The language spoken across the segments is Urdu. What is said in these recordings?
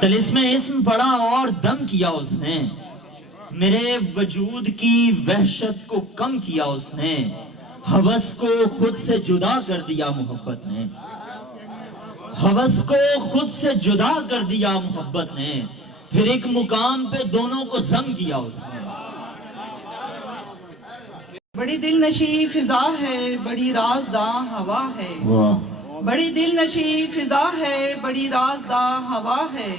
طلسم اسم پڑا اور دم کیا اس نے، میرے وجود کی وحشت کو کم کیا اس نے، ہوس کو خود سے جدا کر دیا محبت نے، ہوس کو خود سے جدا کر دیا محبت نے، پھر ایک مقام پہ دونوں کو ضم کیا اس نے۔ بڑی دل نشی فضا ہے، بڑی رازداں ہوا ہے، بڑی دل نشی فضا ہے، بڑی رازداں ہوا ہے،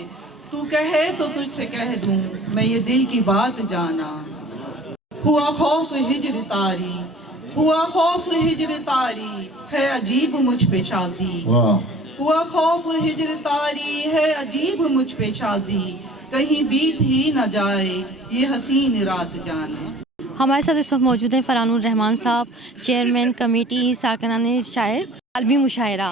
تو کہے تو تجھ سے کہہ دوں میں یہ دل کی بات جانا، ہوا خوف ہجر تاری، ہوا خوف ہجر تاری ہے عجیب مجھ پہ شازی، ہوا خوف ہجر تاری ہے عجیب مجھ پہ شازی، کہیں بیت ہی نہ جائے یہ حسین رات جانا۔ ہمارے ساتھ اس وقت موجود ہیں فرحان الرحمان صاحب، چیئرمین کمیٹی ساکنان شاعر عالمی مشاعرہ۔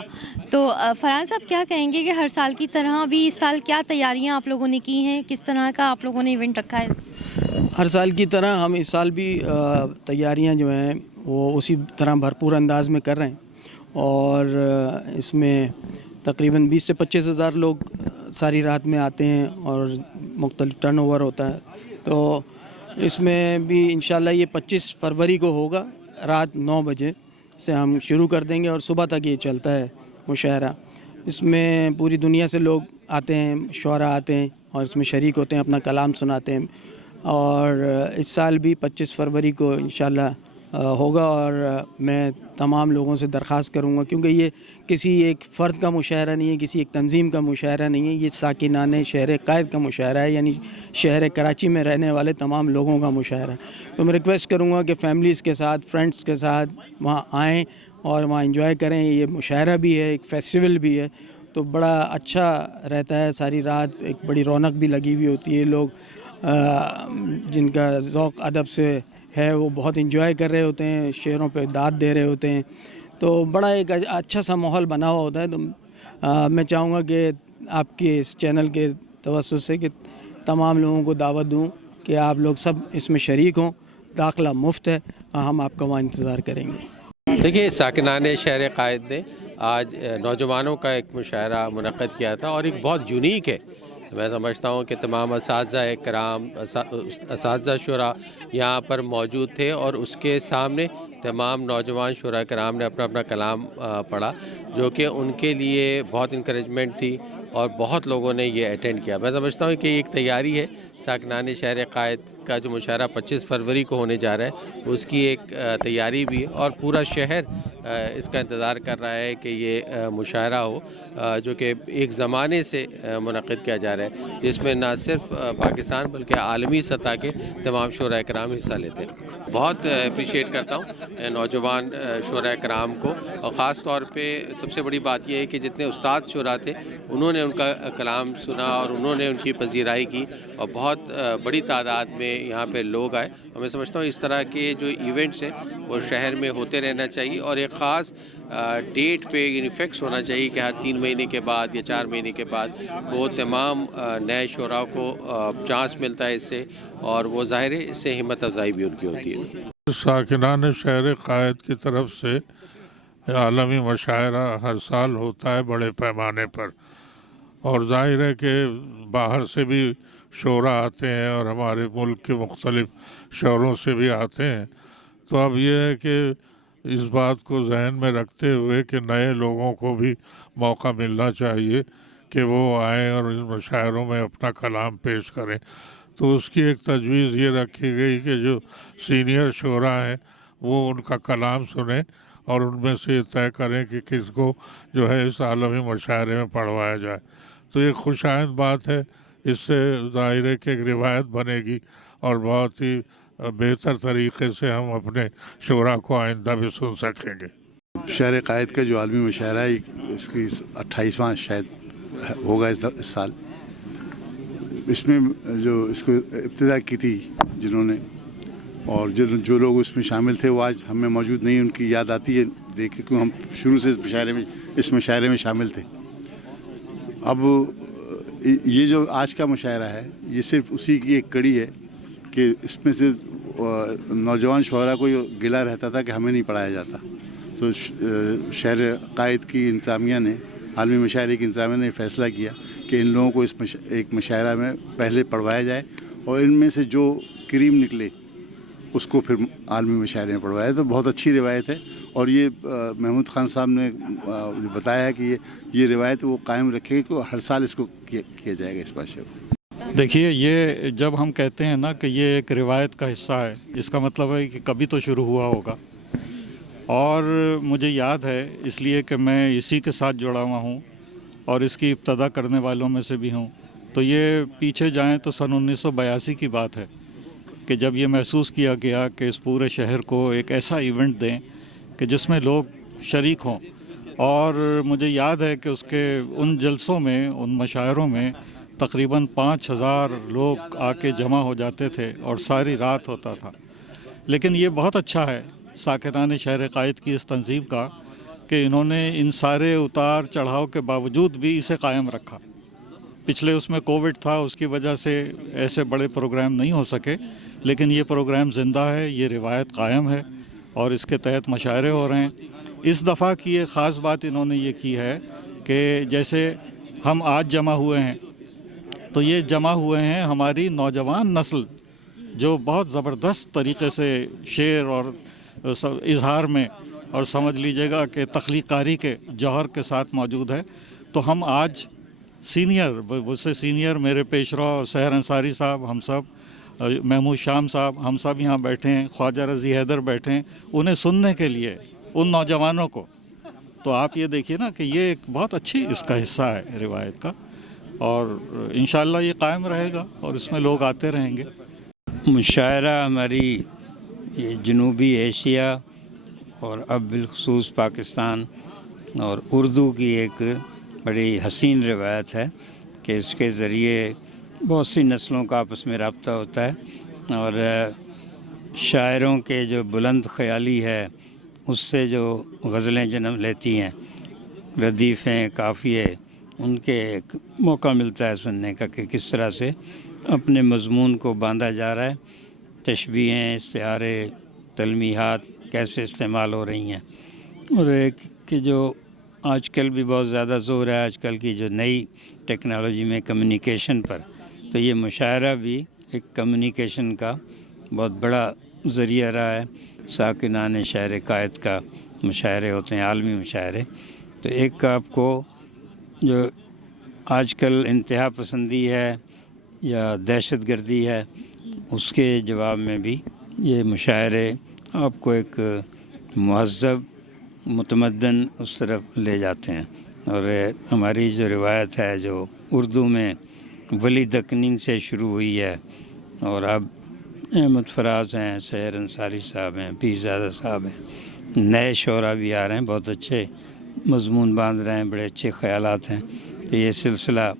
تو فرحان صاحب کیا کہیں گے کہ ہر سال کی طرح بھی اس سال کیا تیاریاں آپ لوگوں نے کی ہیں، کس طرح کا آپ لوگوں نے ایونٹ رکھا ہے؟ ہر سال کی طرح ہم اس سال بھی تیاریاں جو ہیں وہ اسی طرح بھرپور انداز میں کر رہے ہیں، اور اس میں تقریباً 20 سے 25 ہزار لوگ ساری رات میں آتے ہیں اور مختلف ٹرن اوور ہوتا ہے۔ تو اس میں بھی انشاءاللہ یہ 25 فروری کو ہوگا، رات 9 بجے سے ہم شروع کر دیں گے اور صبح تک یہ چلتا ہے مشاعرہ۔ اس میں پوری دنیا سے لوگ آتے ہیں، شعراء آتے ہیں اور اس میں شریک ہوتے ہیں، اپنا کلام سناتے ہیں، اور اس سال بھی 25 فروری کو انشاءاللہ ہوگا۔ اور میں تمام لوگوں سے درخواست کروں گا، کیونکہ یہ کسی ایک فرد کا مشاعرہ نہیں ہے، کسی ایک تنظیم کا مشاعرہ نہیں ہے، یہ ساکنان شہر قائد کا مشاعرہ ہے، یعنی شہر کراچی میں رہنے والے تمام لوگوں کا مشاعرہ ہے۔ تو میں ریکویسٹ کروں گا کہ فیملیز کے ساتھ، فرینڈس کے ساتھ وہاں آئیں اور وہاں انجوائے کریں۔ یہ مشاعرہ بھی ہے، ایک فیسٹیول بھی ہے، تو بڑا اچھا رہتا ہے، ساری رات ایک بڑی رونق بھی لگی ہوئی ہوتی ہے۔ لوگ جن کا ذوق ادب سے ہے وہ بہت انجوائے کر رہے ہوتے ہیں، شعروں پہ داد دے رہے ہوتے ہیں، تو بڑا ایک اچھا سا ماحول بنا ہوا ہوتا ہے۔ تو میں چاہوں گا کہ آپ کے اس چینل کے توسط سے کہ تمام لوگوں کو دعوت دوں کہ آپ لوگ سب اس میں شریک ہوں، داخلہ مفت ہے، ہم آپ کا وہاں انتظار کریں گے۔ دیکھیے، ساکنان شہر قائد نے آج نوجوانوں کا ایک مشاعرہ منعقد کیا تھا، اور ایک بہت یونیک ہے۔ میں سمجھتا ہوں کہ تمام اساتذہ کرام، اساتذہ شعراء یہاں پر موجود تھے، اور اس کے سامنے تمام نوجوان شعراء کرام نے اپنا اپنا کلام پڑھا، جو کہ ان کے لیے بہت انکریجمنٹ تھی، اور بہت لوگوں نے یہ اٹینڈ کیا۔ میں سمجھتا ہوں کہ یہ ایک تیاری ہے ساکنان شہر قائد کا جو مشاعرہ 25 فروری کو ہونے جا رہا ہے، اس کی ایک تیاری بھی ہے، اور پورا شہر اس کا انتظار کر رہا ہے کہ یہ مشاعرہ ہو، جو کہ ایک زمانے سے منعقد کیا جا رہا ہے، جس میں نہ صرف پاکستان بلکہ عالمی سطح کے تمام شعراء کرام حصہ لیتے ہیں۔ بہت اپریشیٹ کرتا ہوں نوجوان شعراء کرام کو، اور خاص طور پہ سب سے بڑی بات یہ ہے کہ جتنے استاد شعراء تھے انہوں نے ان کا کلام سنا، اور انہوں نے ان کی پذیرائی کی، اور بہت بڑی تعداد میں یہاں پہ لوگ آئے۔ اور میں سمجھتا ہوں اس طرح کے جو ایونٹس ہیں وہ شہر میں ہوتے رہنا چاہیے، اور ایک خاص ڈیٹ پہ یعنی فکس ہونا چاہیے کہ ہر 3 مہینے کے بعد یا 4 مہینے کے بعد وہ تمام نئے شعراء کو چانس ملتا ہے اس سے، اور وہ ظاہر ہے اس سے ہمت افزائی بھی ان کی ہوتی ہے۔ ساکنان شہر قائد کی طرف سے عالمی مشاعرہ ہر سال ہوتا ہے بڑے پیمانے پر، اور ظاہر ہے کہ باہر سے بھی شعراء آتے ہیں اور ہمارے ملک کے مختلف شہروں سے بھی آتے ہیں۔ تو اب یہ ہے کہ اس بات کو ذہن میں رکھتے ہوئے کہ نئے لوگوں کو بھی موقع ملنا چاہیے کہ وہ آئیں اور ان مشاعروں میں اپنا کلام پیش کریں، تو اس کی ایک تجویز یہ رکھی گئی کہ جو سینئر شعراء ہیں وہ ان کا کلام سنیں، اور ان میں سے یہ طے کریں کہ کس کو جو ہے اس عالمی مشاعرے میں پڑھوایا جائے۔ تو یہ خوش آئند بات ہے، اس سے ظاہر ہے کہ ایک روایت بنے گی، اور بہت ہی بہتر طریقے سے ہم اپنے شعراء کو آئندہ بھی سن سکیں گے۔ شہر قائد کا جو عالمی مشاعرہ ہے اس کی 28واں شاید ہوگا اس سال۔ اس میں جو اس کو ابتدا کی تھی جنہوں نے، اور جو لوگ اس میں شامل تھے وہ آج ہم میں موجود نہیں، ان کی یاد آتی ہے دیکھ کے، کیوں ہم شروع سے اس مشاعرے میں شامل تھے۔ اب یہ جو آج کا مشاعرہ ہے یہ صرف اسی کی ایک کڑی ہے کہ اس میں سے نوجوان شعراء کو یہ گلہ رہتا تھا کہ ہمیں نہیں پڑھایا جاتا، تو شہر قائد کی انتظامیہ نے عالمی مشاعرے کی انتظامیہ نے فیصلہ کیا کہ ان لوگوں کو ایک مشاعرہ میں پہلے پڑھوایا جائے اور ان میں سے جو کریم نکلے اس کو پھر عالمی مشاعرے میں پڑھوایا. تو بہت اچھی روایت ہے اور یہ محمود خان صاحب نے بتایا ہے کہ یہ روایت وہ قائم رکھے کہ ہر سال اس کو کیا جائے گا اس معاشرے میں. دیکھیے، یہ جب ہم کہتے ہیں نا کہ یہ ایک روایت کا حصہ ہے، اس کا مطلب ہے کہ کبھی تو شروع ہوا ہوگا. اور مجھے یاد ہے اس لیے کہ میں اسی کے ساتھ جڑا ہوا ہوں اور اس کی ابتدا کرنے والوں میں سے بھی ہوں. تو یہ پیچھے جائیں تو سن 1982 کی بات ہے کہ جب یہ محسوس کیا گیا کہ اس پورے شہر کو ایک ایسا ایونٹ دیں کہ جس میں لوگ شریک ہوں. اور مجھے یاد ہے کہ اس کے ان جلسوں میں، ان مشاعروں میں تقریباً 5000 لوگ آ کے جمع ہو جاتے تھے اور ساری رات ہوتا تھا. لیکن یہ بہت اچھا ہے ساکنان شہر قائد کی اس تنظیم کا کہ انہوں نے ان سارے اتار چڑھاؤ کے باوجود بھی اسے قائم رکھا. پچھلے اس میں کووڈ تھا، اس کی وجہ سے ایسے بڑے پروگرام نہیں ہو سکے، لیکن یہ پروگرام زندہ ہے، یہ روایت قائم ہے اور اس کے تحت مشاعرے ہو رہے ہیں. اس دفعہ کی ایک خاص بات انہوں نے یہ کی ہے کہ جیسے ہم آج جمع ہوئے ہیں تو یہ جمع ہوئے ہیں ہماری نوجوان نسل جو بہت زبردست طریقے سے شعر اور اظہار میں اور سمجھ لیجئے گا کہ تخلیق کاری کے جوہر کے ساتھ موجود ہے. تو ہم آج سینئر، مجھ سے سینئر میرے پیشرو سحر انصاری صاحب، ہم سب، محمود شام صاحب، ہم سب یہاں بیٹھے ہیں، خواجہ رضی حیدر بیٹھے ہیں انہیں سننے کے لیے، ان نوجوانوں کو. تو آپ یہ دیکھیے نا کہ یہ ایک بہت اچھی اس کا حصہ ہے روایت کا، اور انشاءاللہ یہ قائم رہے گا اور اس میں لوگ آتے رہیں گے. مشاعرہ ہماری جنوبی ایشیا اور اب بالخصوص پاکستان اور اردو کی ایک بڑی حسین روایت ہے کہ اس کے ذریعے بہت سی نسلوں کا آپس میں رابطہ ہوتا ہے اور شاعروں کے جو بلند خیالی ہے اس سے جو غزلیں جنم لیتی ہیں، ردیفیں، قافیے، ان کے ایک موقع ملتا ہے سننے کا کہ کس طرح سے اپنے مضمون کو باندھا جا رہا ہے. تشبیہیں، استعارے، تلمیحات کیسے استعمال ہو رہی ہیں. اور ایک کہ جو آج کل بھی بہت زیادہ زور ہے آج کل کی جو نئی ٹیکنالوجی میں کمیونیکیشن پر، تو یہ مشاعرہ بھی ایک کمیونیکیشن کا بہت بڑا ذریعہ رہا ہے. ساکنان شہر قائد کا مشاعرے ہوتے ہیں، عالمی مشاعرے. تو ایک آپ کو جو آج کل انتہا پسندی ہے یا دہشت گردی ہے، اس کے جواب میں بھی یہ مشاعرے آپ کو ایک مہذب، متمدن اس طرف لے جاتے ہیں. اور ہماری جو روایت ہے جو اردو میں ولی دکنی سے شروع ہوئی ہے اور اب احمد فراز ہیں، سحر انصاری صاحب ہیں، پیرزادہ صاحب ہیں، نئے شعراء بھی آ رہے ہیں، بہت اچھے مضمون باندھ رہے ہیں، بڑے اچھے خیالات ہیں. تو یہ سلسلہ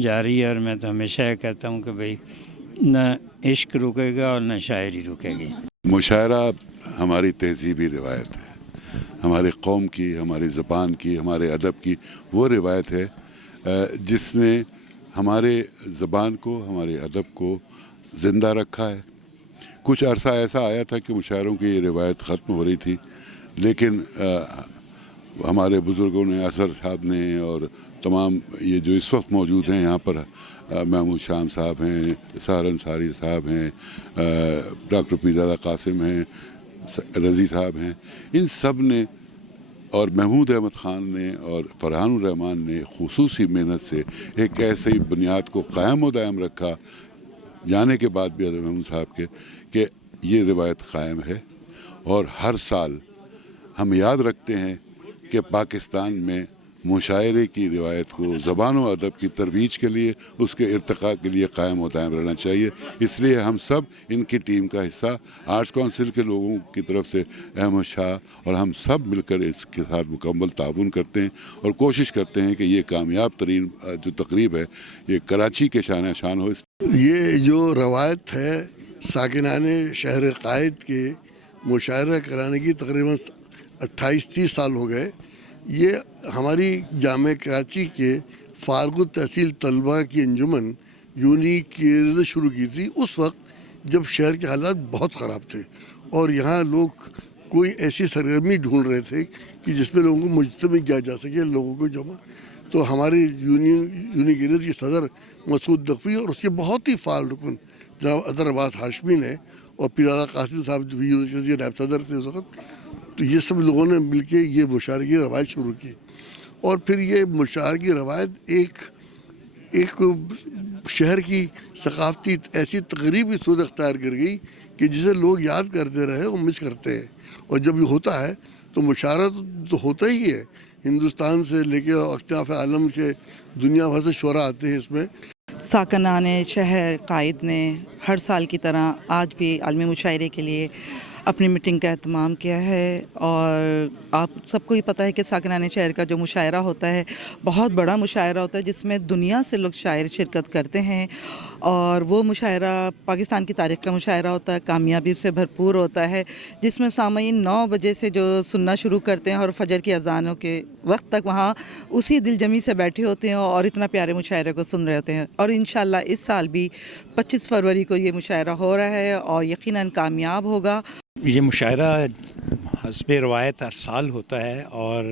جاری ہے اور میں تو ہمیشہ یہ کہتا ہوں کہ بھئی نہ عشق رکے گا اور نہ شاعری رکے گی. مشاعرہ ہماری تہذیبی روایت ہے، ہماری قوم کی، ہماری زبان کی، ہمارے ادب کی وہ روایت ہے جس نے ہمارے زبان کو، ہمارے ادب کو زندہ رکھا ہے. کچھ عرصہ ایسا آیا تھا کہ مشاعروں کی یہ روایت ختم ہو رہی تھی، لیکن ہمارے بزرگوں نے، اظہر صاحب نے اور تمام یہ جو اس وقت موجود ہیں یہاں پر، محمود شام صاحب ہیں، سحر انصاری صاحب ہیں، ڈاکٹر پیرزادہ قاسم ہیں، رضی صاحب ہیں، ان سب نے اور محمود احمد خان نے اور فرحان الرحمان نے خصوصی محنت سے ایک ایسی بنیاد کو قائم و دائم رکھا جانے کے بعد بھی محمود صاحب کے کہ یہ روایت قائم ہے. اور ہر سال ہم یاد رکھتے ہیں کہ پاکستان میں مشاعرے کی روایت کو زبان و ادب کی ترویج کے لیے، اس کے ارتقاء کے لیے قائم و دائم رہنا چاہیے. اس لیے ہم سب ان کی ٹیم کا حصہ، آرٹس کونسل کے لوگوں کی طرف سے احمد شاہ اور ہم سب مل کر اس کے ساتھ مکمل تعاون کرتے ہیں اور کوشش کرتے ہیں کہ یہ کامیاب ترین جو تقریب ہے یہ کراچی کے شان شان ہو. یہ جو روایت ہے ساکنان شہر قائد کے مشاعرہ کرانے کی تقریباً 28-30 سال ہو گئے. یہ ہماری جامعہ کراچی کے فارغ التحصیل طلباء کی انجمن یونی کی شروع کی تھی اس وقت جب شہر کے حالات بہت خراب تھے اور یہاں لوگ کوئی ایسی سرگرمی ڈھونڈ رہے تھے کہ جس میں لوگوں کو مجتمع کیا جا سکے، لوگوں کو جمع. تو ہماری یونیگریز کے صدر مسعود نقوی اور اس کے بہت ہی فعال رکن جناب اطہر عباس ہاشمی نے، اور پیر آغا قاسم صاحب جو بھی یونیورسٹی کے نائب صدر تھے اس وقت، تو یہ سب لوگوں نے مل کے یہ مشاعرے کی روایت شروع کی، اور پھر یہ مشاعرے کی روایت ایک شہر کی ثقافتی ایسی تقریبی صورت اختیار کر گئی کہ جسے لوگ یاد کرتے رہے اور مس کرتے ہیں. اور جب یہ ہوتا ہے تو مشاعرہ تو ہوتا ہی ہے، ہندوستان سے لے کے اقطاف عالم کے دنیا بھر سے شعراء آتے ہیں اس میں. ساکنان شہر قائد نے ہر سال کی طرح آج بھی عالمی مشاعرے کے لیے اپنی میٹنگ کا اہتمام کیا ہے، اور آپ سب کو ہی پتہ ہے کہ ساکنان شہر کا جو مشاعرہ ہوتا ہے بہت بڑا مشاعرہ ہوتا ہے، جس میں دنیا سے لوگ شاعر شرکت کرتے ہیں، اور وہ مشاعرہ پاکستان کی تاریخ کا مشاعرہ ہوتا ہے، کامیابی سے بھرپور ہوتا ہے، جس میں سامعین 9 بجے سے جو سننا شروع کرتے ہیں اور فجر کی اذانوں کے وقت تک وہاں اسی دل جمی سے بیٹھے ہوتے ہیں اور اتنا پیارے مشاعرے کو سن رہے ہوتے ہیں. اور انشاءاللہ اس سال بھی 25 فروری کو یہ مشاعرہ ہو رہا ہے اور یقیناً کامیاب ہوگا. یہ مشاعرہ حسب روایت ہر سال ہوتا ہے، اور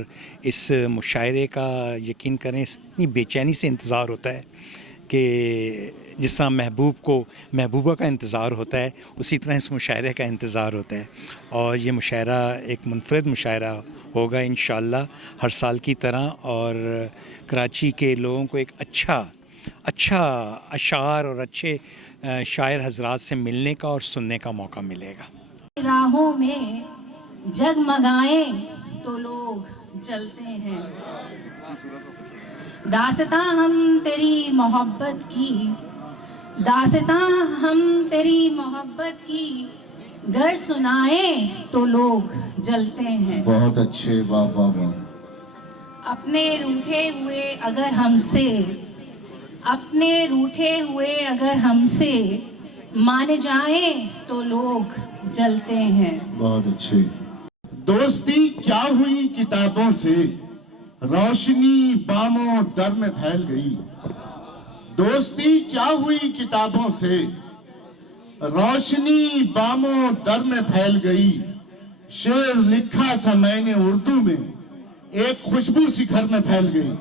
اس مشاعرے کا یقین کریں اتنی بے چینی سے انتظار ہوتا ہے کہ جس طرح محبوب کو محبوبہ کا انتظار ہوتا ہے، اسی طرح اس مشاعرے کا انتظار ہوتا ہے. اور یہ مشاعرہ ایک منفرد مشاعرہ ہوگا انشاءاللہ ہر سال کی طرح، اور کراچی کے لوگوں کو ایک اچھا اشعار اور اچھے شاعر حضرات سے ملنے کا اور سننے کا موقع ملے گا. راہوں میں جگمگائیں تو لوگ جلتے ہیں، داستاں ہم تیری محبت کی، داستاں ہم تیری محبت کی، گر سنائیں تو لوگ جلتے ہیں. بہت اچھے، واہ واہ واہ. اپنے روٹھے ہوئے اگر ہم سے مان جائیں تو لوگ جلتے ہیں. بہت اچھے. دوستی کیا ہوئی کتابوں سے، روشنی باموں در میں پھیل گئی. دوستی کیا ہوئی کتابوں سے، روشنی باموں در میں پھیل گئی. شعر لکھا تھا میں نے اردو میں، ایک خوشبو سی گھر میں پھیل گئی.